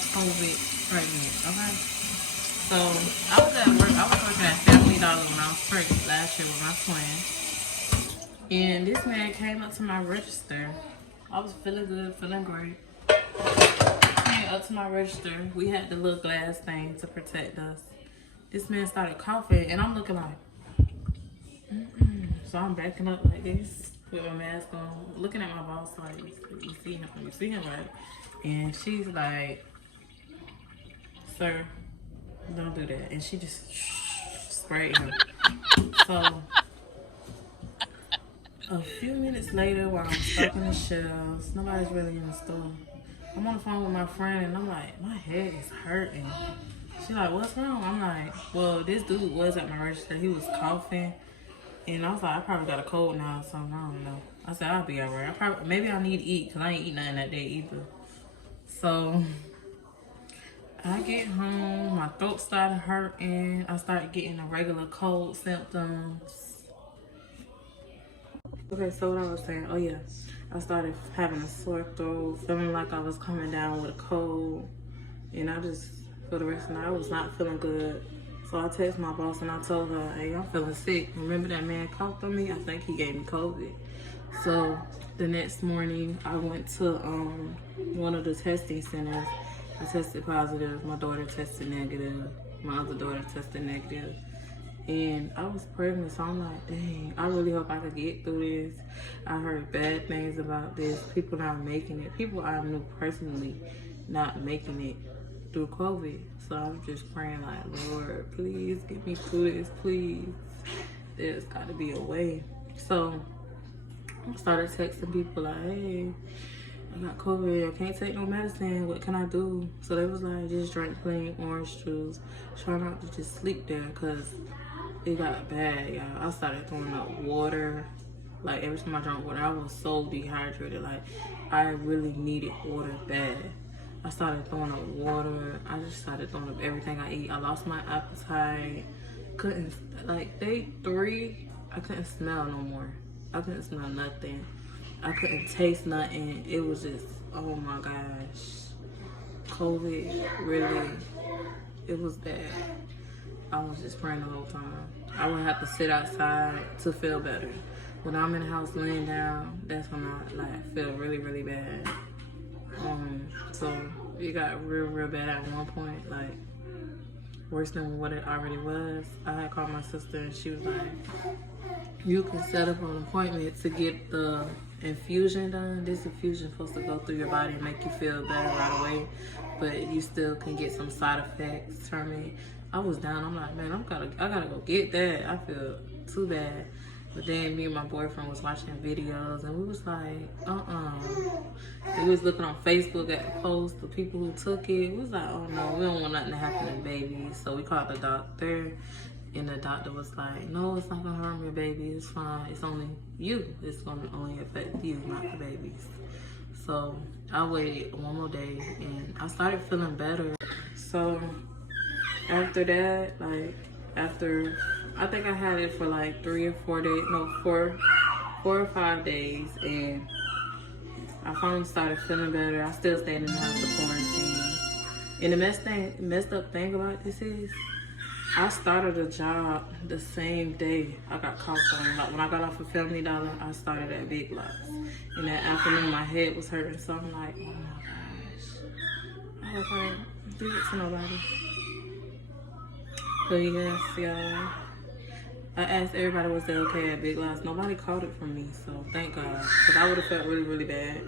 COVID pregnant, okay? So I was at work. I was working at Family Dollar when I was pregnant last year with my twin. And this man came up to my register. I was feeling good, feeling great. Came up to my register. We had the little glass thing to protect us. This man started coughing, and I'm looking like, so I'm backing up like this with my mask on, looking at my boss like, you see him, right? And she's like, sir, don't do that. And she just sprayed him. So a few minutes later, while I'm stocking the shelves, nobody's really in the store. I'm on the phone with my friend, and I'm like, my head is hurting. She's like, what's wrong? I'm like, well, this dude was at my register. He was coughing. And I was like, I probably got a cold now or something. I don't know. I said, I'll be all right. Maybe I need to eat because I ain't eat nothing that day either. So I get home. My throat started hurting. I started getting the regular cold symptoms. Okay, so what I was saying, oh yeah, I started having a sore throat, feeling like I was coming down with a cold, and I just, for the rest of the night, I was not feeling good. So I texted my boss and I told her, hey, I'm feeling sick. Remember that man coughed on me? I think he gave me COVID. So the next morning, I went to one of the testing centers. I tested positive, my daughter tested negative, my other daughter tested negative. And I was pregnant, so I'm like, dang, I really hope I could get through this. I heard bad things about this. People not making it. People I knew personally not making it through COVID. So I was just praying like, Lord, please get me through this, please. There's got to be a way. So I started texting people like, hey, I got COVID, I can't take no medicine, what can I do? So they was like, just drink plain orange juice. Try not to just sleep there, because it got bad, y'all. I started throwing up water. Like, every time I drank water, I was so dehydrated. Like, I really needed water bad. I started throwing up water. I just started throwing up everything I eat. I lost my appetite. Couldn't, like, day 3, I couldn't smell no more. I couldn't smell nothing. I couldn't taste nothing. It was just, oh my gosh. COVID, really, it was bad. I was just praying the whole time. I would have to sit outside to feel better. When I'm in the house laying down, that's when I like feel really, really bad. So it got real bad at one point, like worse than what it already was. I had called my sister and she was like, you can set up an appointment to get the infusion done. This infusion is supposed to go through your body and make you feel better right away, but you still can get some side effects from it. I was down. I'm like, man, I gotta go get that. I feel too bad. But then me and my boyfriend was watching videos and we was like, We was looking on Facebook at the posts, the people who took it. We was like, oh no, we don't want nothing to happen to babies. So we called the doctor and the doctor was like, no, it's not gonna harm your baby. It's fine. It's only you. It's gonna only affect you, not the babies. So I waited one more day and I started feeling better. So after that, I think I had it for like 3 or 4 days, no, 4 or 5 days, and I finally started feeling better. I still stayed in the house to quarantine. And the messed up thing about this is, I started a job the same day I got caught on. Like when I got off of Family Dollar, I started at Big Lots. In that afternoon, my head was hurting, so I'm like, oh my gosh, I hope I didn't do it to nobody. So yes, y'all. I asked everybody was they okay at Big Lots. Nobody caught it from me, so thank God. Because I would have felt really, really bad.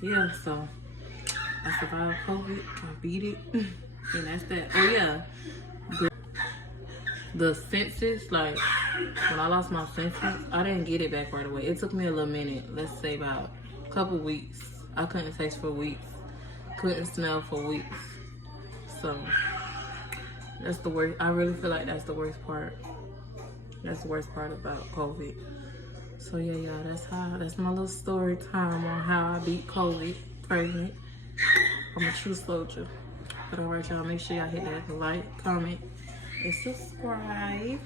Yeah, so I survived COVID. I beat it. And that's that. Oh yeah. The senses, like when I lost my senses, I didn't get it back right away. It took me a little minute. Let's say about a couple weeks. I couldn't taste for weeks. Couldn't smell for weeks. So that's the worst. I really feel like that's the worst part. That's the worst part about COVID. So yeah, y'all, that's my little story time on how I beat COVID pregnant. I'm a true soldier. But alright, y'all, make sure y'all hit that like, comment, and subscribe.